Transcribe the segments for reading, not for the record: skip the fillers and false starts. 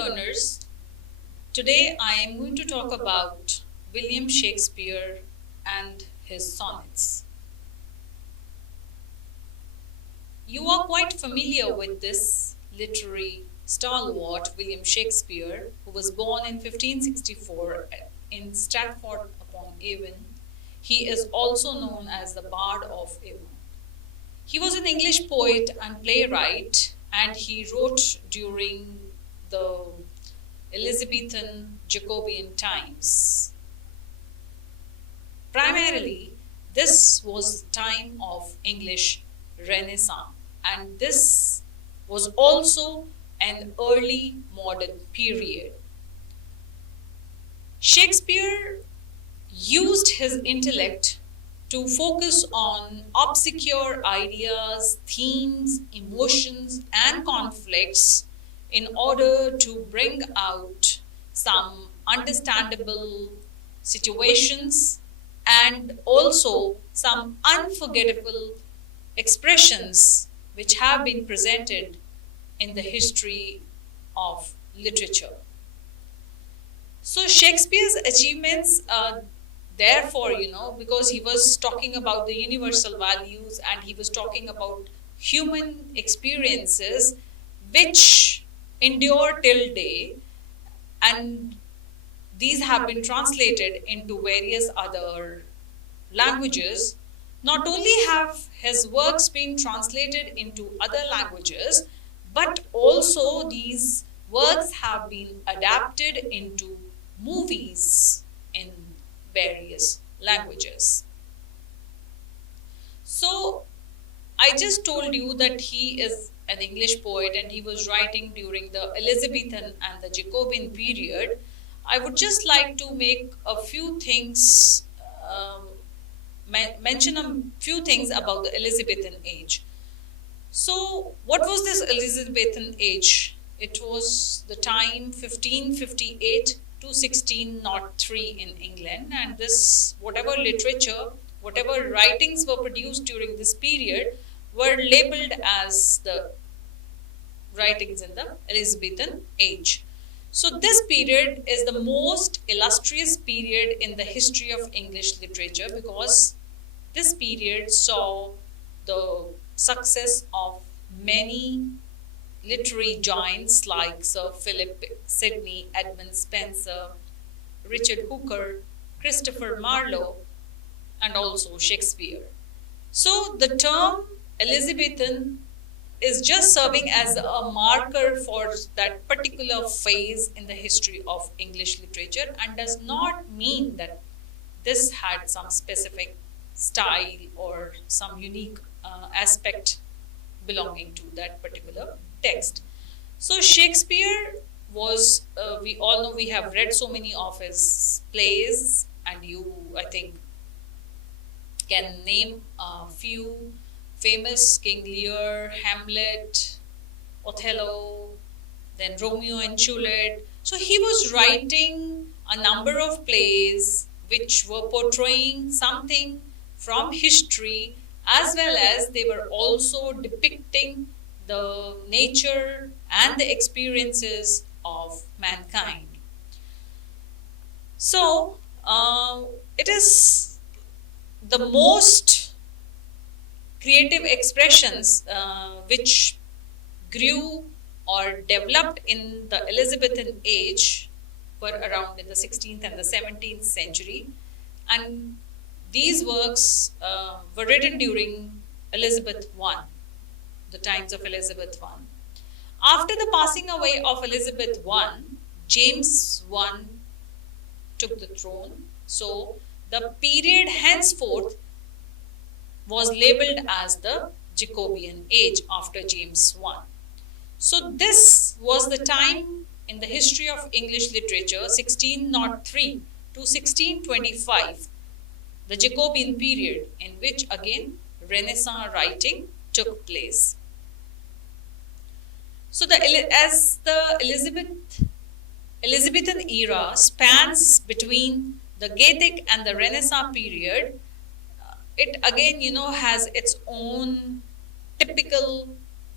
learners. Today I am going to talk about William Shakespeare and his sonnets. You are quite familiar with this literary stalwart, William Shakespeare, who was born in 1564 in Stratford-upon-Avon. He is also known as the Bard of Avon. He was an English poet and playwright, and he wrote during the Elizabethan Jacobean times. Primarily, this was the time of English Renaissance, and this was also an early modern period. Shakespeare used his intellect to focus on obscure ideas, themes, emotions, and conflicts in order to bring out some understandable situations and also some unforgettable expressions which have been presented in the history of literature. So Shakespeare's achievements, therefore, because he was talking about the universal values and he was talking about human experiences which endure till day, and these have been translated into various other languages. Not only have his works been translated into other languages, but also these works have been adapted into movies in various languages. So, I just told you that he is an English poet and he was writing during the Elizabethan and the Jacobean period. I would just like to make a few things, mention a few things about the Elizabethan age. So, what was this Elizabethan age? It was the time 1558 to 1603 in England, and this, whatever literature, whatever writings were produced during this period were labeled as the writings in the Elizabethan age. So this period is the most illustrious period in the history of English literature because this period saw the success of many literary giants like Sir Philip Sidney, Edmund Spenser, Richard Hooker, Christopher Marlowe, and also Shakespeare. So the term Elizabethan is just serving as a marker for that particular phase in the history of English literature and does not mean that this had some specific style or some unique aspect belonging to that particular text. So Shakespeare was, we all know, we have read so many of his plays, and you, I think, can name a few famous: King Lear, Hamlet, Othello, then Romeo and Juliet. So he was writing a number of plays which were portraying something from history, as well as they were also depicting the nature and the experiences of mankind. So it is the most creative expressions which grew or developed in the Elizabethan age were around in the 16th and the 17th century, and these works were written during Elizabeth I, the times of Elizabeth I. After the passing away of Elizabeth I, James I took the throne. So the period henceforth was labeled as the Jacobean age after James I. So this was the time in the history of English literature, 1603 to 1625, the Jacobean period, in which again Renaissance writing took place. So as the Elizabethan era spans between the Gothic and the Renaissance period, it again, has its own typical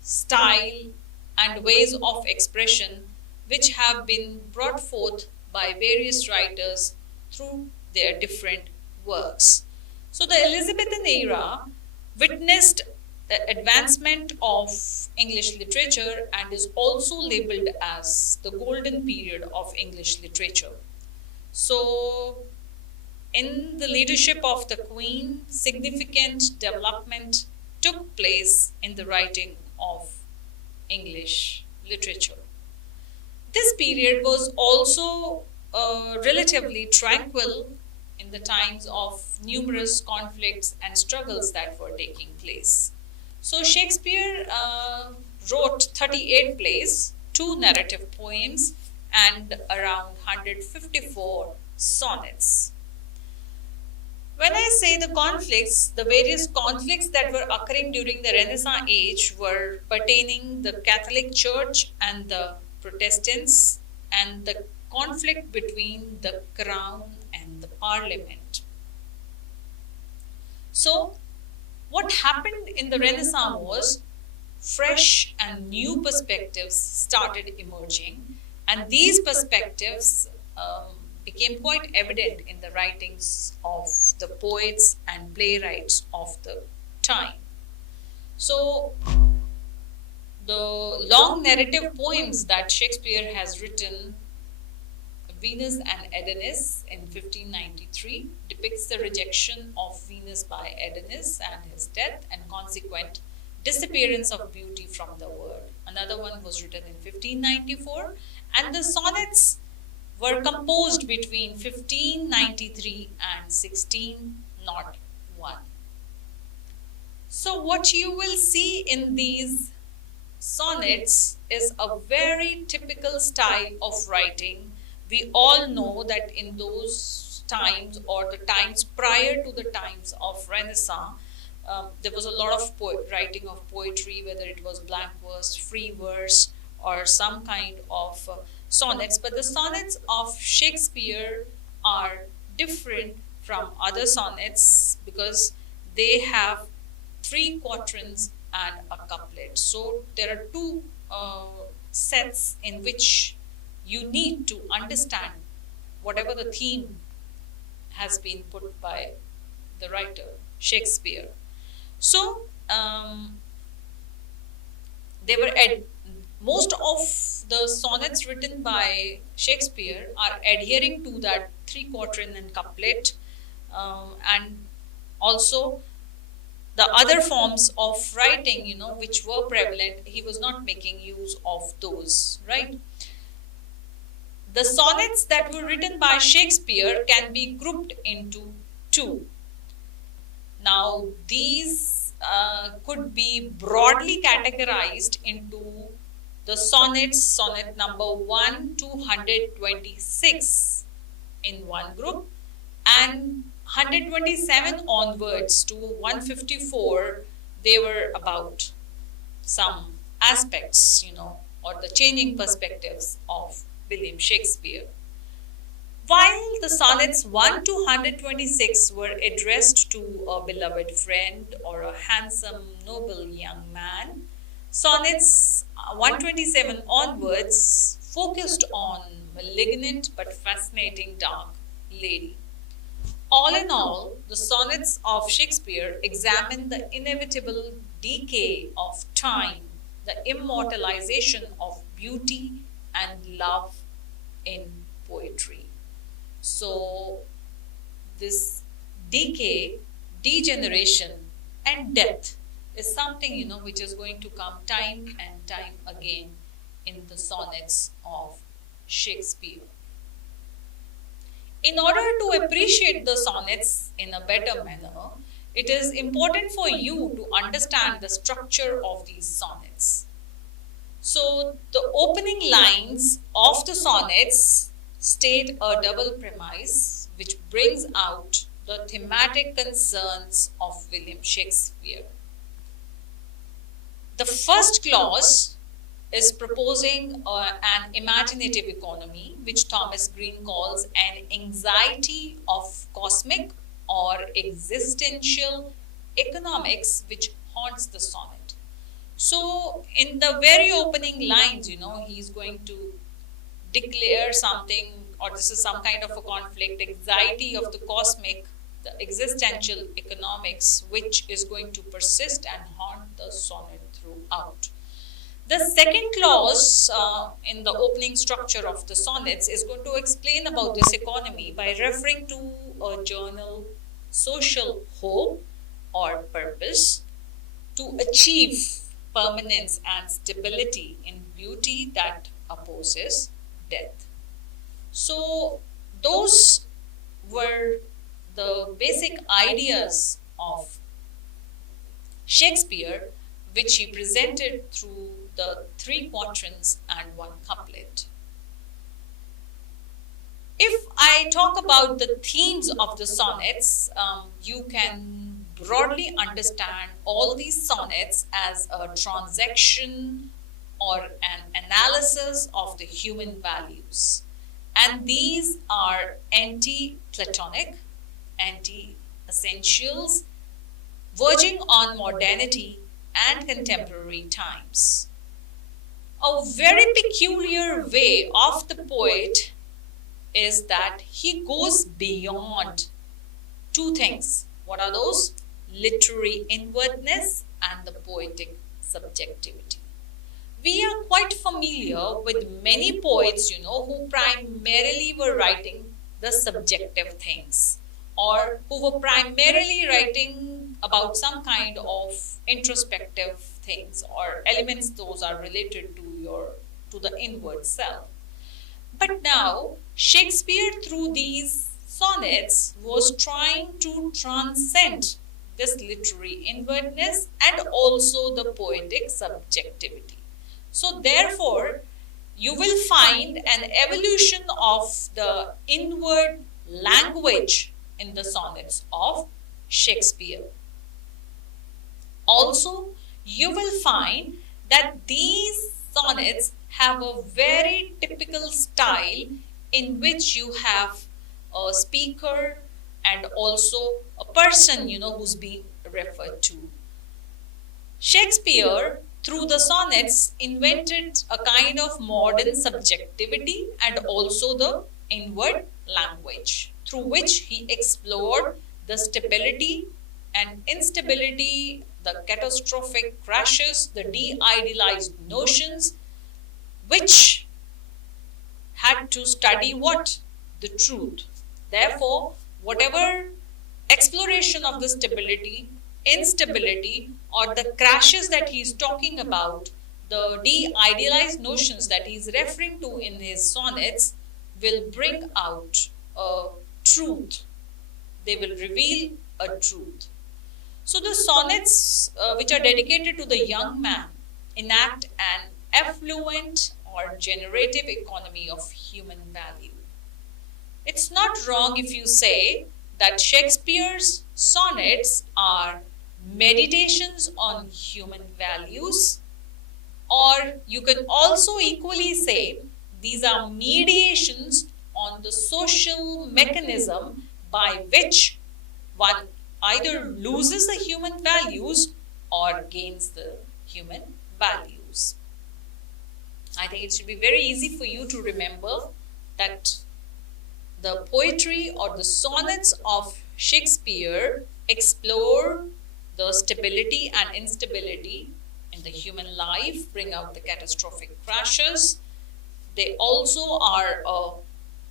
style and ways of expression which have been brought forth by various writers through their different works. So, the Elizabethan era witnessed the advancement of English literature and is also labeled as the golden period of English literature. So, in the leadership of the Queen, significant development took place in the writing of English literature. This period was also relatively tranquil in the times of numerous conflicts and struggles that were taking place. So, Shakespeare wrote 38 plays, two narrative poems, and around 154 sonnets. When I say the conflicts, the various conflicts that were occurring during the Renaissance age were pertaining the Catholic Church and the Protestants and the conflict between the crown and the parliament. So, what happened in the Renaissance was fresh and new perspectives started emerging, and these perspectives became quite evident in the writings of the poets and playwrights of the time. So, the long narrative poems that Shakespeare has written, Venus and Adonis in 1593, depicts the rejection of Venus by Adonis and his death and consequent disappearance of beauty from the world. Another one was written in 1594, and the sonnets were composed between 1593 and 1601. So, what you will see in these sonnets is a very typical style of writing. We all know that in those times or the times prior to the times of Renaissance, there was a lot of writing of poetry, whether it was blank verse, free verse, or some kind of sonnets. But the sonnets of Shakespeare are different from other sonnets because they have three quatrains and a couplet. So there are two sets in which you need to understand whatever the theme has been put by the writer Shakespeare. So they were most of the sonnets written by Shakespeare are adhering to that three quatrain and couplet, and also the other forms of writing, which were prevalent. He was not making use of those, right? The sonnets that were written by Shakespeare can be grouped into two. Now, these could be broadly categorized into the sonnets, sonnet number 1 to 126 in one group, and 127 onwards to 154, they were about some aspects, or the changing perspectives of William Shakespeare. While the sonnets 1 to 126 were addressed to a beloved friend or a handsome, noble young man, sonnets 127 onwards focused on malignant but fascinating dark lady. All in all, the sonnets of Shakespeare examine the inevitable decay of time, the immortalization of beauty and love in poetry. So, this decay, degeneration, and death is something which is going to come time and time again in the sonnets of Shakespeare. In order to appreciate the sonnets in a better manner, it is important for you to understand the structure of these sonnets. So, the opening lines of the sonnets state a double premise which brings out the thematic concerns of William Shakespeare. The first clause is proposing an imaginative economy, which Thomas Green calls an anxiety of cosmic or existential economics which haunts the sonnet. So, in the very opening lines, he's going to declare something, or this is some kind of a conflict, anxiety of the cosmic, the existential economics, which is going to persist and haunt the sonnet throughout. The second clause in the opening structure of the sonnets is going to explain about this economy by referring to a journal social hope or purpose to achieve permanence and stability in beauty that opposes death. So, those were the basic ideas of Shakespeare, which he presented through the three quatrains and one couplet. If I talk about the themes of the sonnets, you can broadly understand all these sonnets as a transaction or an analysis of the human values. And these are anti-Platonic, anti-essentials, verging on modernity and contemporary times. A very peculiar way of the poet is that he goes beyond two things. What are those? Literary inwardness and the poetic subjectivity. We are quite familiar with many poets, who primarily were writing the subjective things, or who were primarily writing about some kind of introspective things or elements those are related to the inward self. But now Shakespeare, through these sonnets, was trying to transcend this literary inwardness and also the poetic subjectivity. So therefore, you will find an evolution of the inward language in the sonnets of Shakespeare. Also, you will find that these sonnets have a very typical style in which you have a speaker and also a person, who's being referred to. Shakespeare, through the sonnets, invented a kind of modern subjectivity and also the inward language, through which he explored the stability and instability, the catastrophic crashes, the de-idealized notions, which had to study what? The truth. Therefore, whatever exploration of the stability, instability, or the crashes that he is talking about, the de-idealized notions that he is referring to in his sonnets, will bring out a truth. They will reveal a truth. So the sonnets, which are dedicated to the young man, enact an affluent or generative economy of human value. It's not wrong if you say that Shakespeare's sonnets are meditations on human values, or you can also equally say these are mediations on the social mechanism by which one either loses the human values or gains the human values. I think it should be very easy for you to remember that the poetry or the sonnets of Shakespeare explore the stability and instability in the human life, bring out the catastrophic crashes. They also are a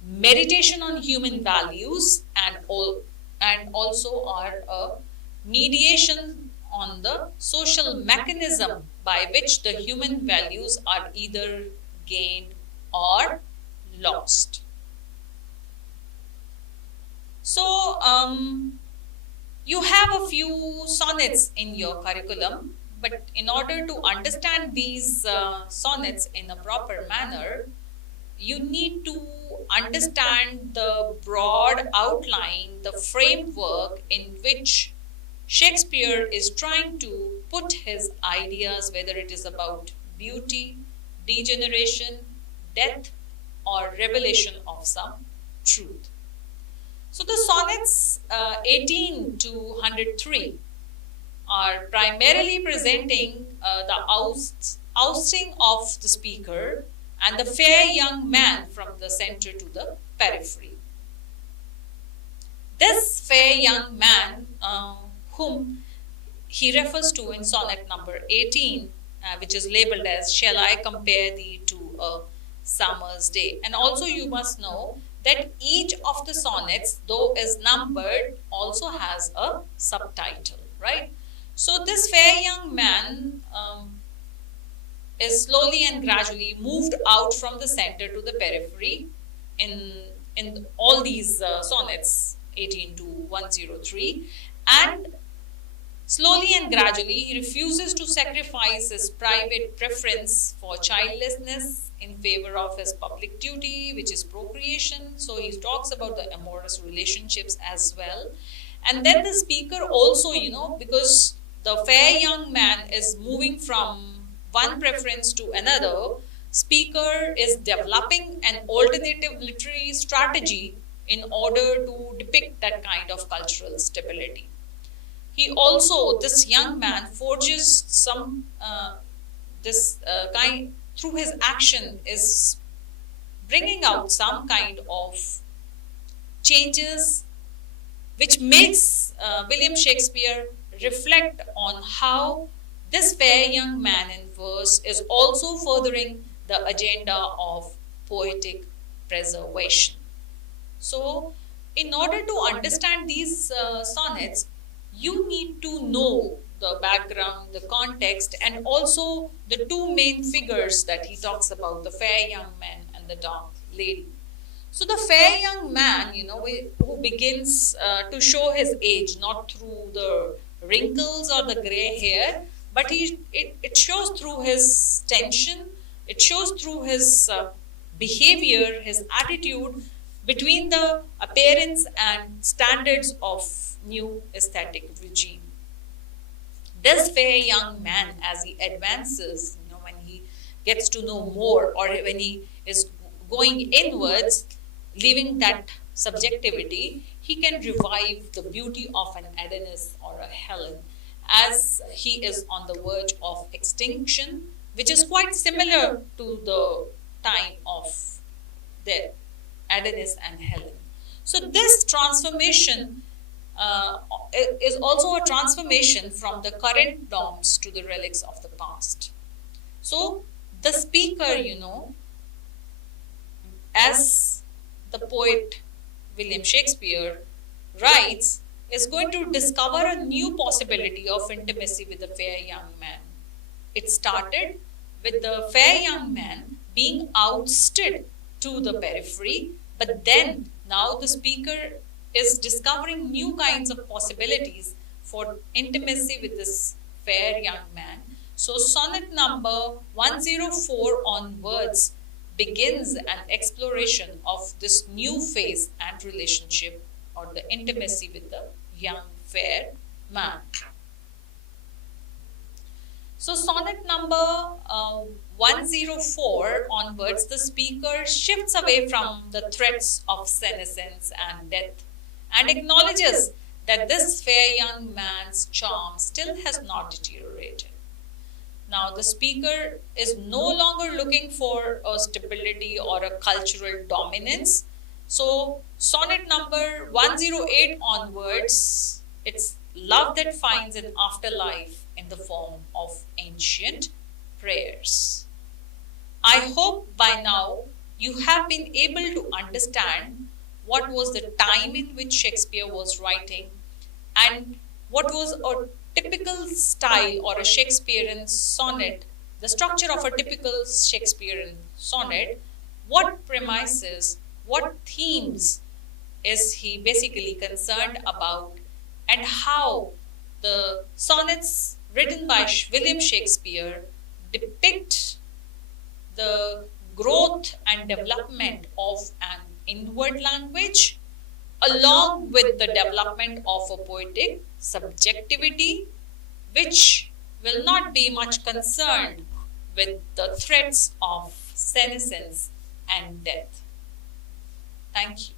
meditation on human values and also are a mediation on the social mechanism by which the human values are either gained or lost. So, you have a few sonnets in your curriculum, but in order to understand these sonnets in a proper manner, you need to understand the broad outline, the framework in which Shakespeare is trying to put his ideas, whether it is about beauty, degeneration, death, or revelation of some truth. So the sonnets 18 to 103 are primarily presenting the ousting of the speaker and the fair young man from the center to the periphery. This fair young man, whom he refers to in sonnet number 18, which is labeled as "Shall I compare thee to a summer's day?" And also, you must know that each of the sonnets, though is numbered, also has a subtitle, right? So, this fair young man is slowly and gradually moved out from the center to the periphery in all these sonnets 18 to 103, and slowly and gradually he refuses to sacrifice his private preference for childlessness in favor of his public duty, which is procreation. So he talks about the amorous relationships as well. And then the speaker also, because the fair young man is moving from one preference to another, speaker is developing an alternative literary strategy in order to depict that kind of cultural stability. He also, this young man, forges some kind through his action is bringing out some kind of changes which makes William Shakespeare reflect on how this fair young man in verse is also furthering the agenda of poetic preservation. So, in order to understand these sonnets, you need to know the background, the context, and also the two main figures that he talks about, the fair young man and the dark lady. So the fair young man, who begins to show his age, not through the wrinkles or the gray hair, but it shows through his tension, it shows through his behavior, his attitude between the appearance and standards of new aesthetic regime. This fair young man, as he advances, when he gets to know more, or when he is going inwards, leaving that subjectivity, he can revive the beauty of an Adonis or a Helen, as he is on the verge of extinction, which is quite similar to the time of the Adonis and Helen. So this transformation is also a transformation from the current norms to the relics of the past. So the speaker, as the poet William Shakespeare writes, is going to discover a new possibility of intimacy with the fair young man. It started with the fair young man being ousted to the periphery, but then now the speaker is discovering new kinds of possibilities for intimacy with this fair young man. So sonnet number 104 onwards begins an exploration of this new phase and relationship, or the intimacy with the young fair man. So sonnet number 104 onwards, the speaker shifts away from the threats of senescence and death and acknowledges that this fair young man's charm still has not deteriorated. Now, the speaker is no longer looking for a stability or a cultural dominance. So, sonnet number 108 onwards, it's love that finds an afterlife in the form of ancient prayers. I hope by now you have been able to understand what was the time in which Shakespeare was writing and what was a typical style or a Shakespearean sonnet, the structure of a typical Shakespearean sonnet, what premises, what themes is he basically concerned about, and how the sonnets written by William Shakespeare depict the growth and development of an inward language, along with the development of a poetic subjectivity, which will not be much concerned with the threats of senescence and death. Thank you.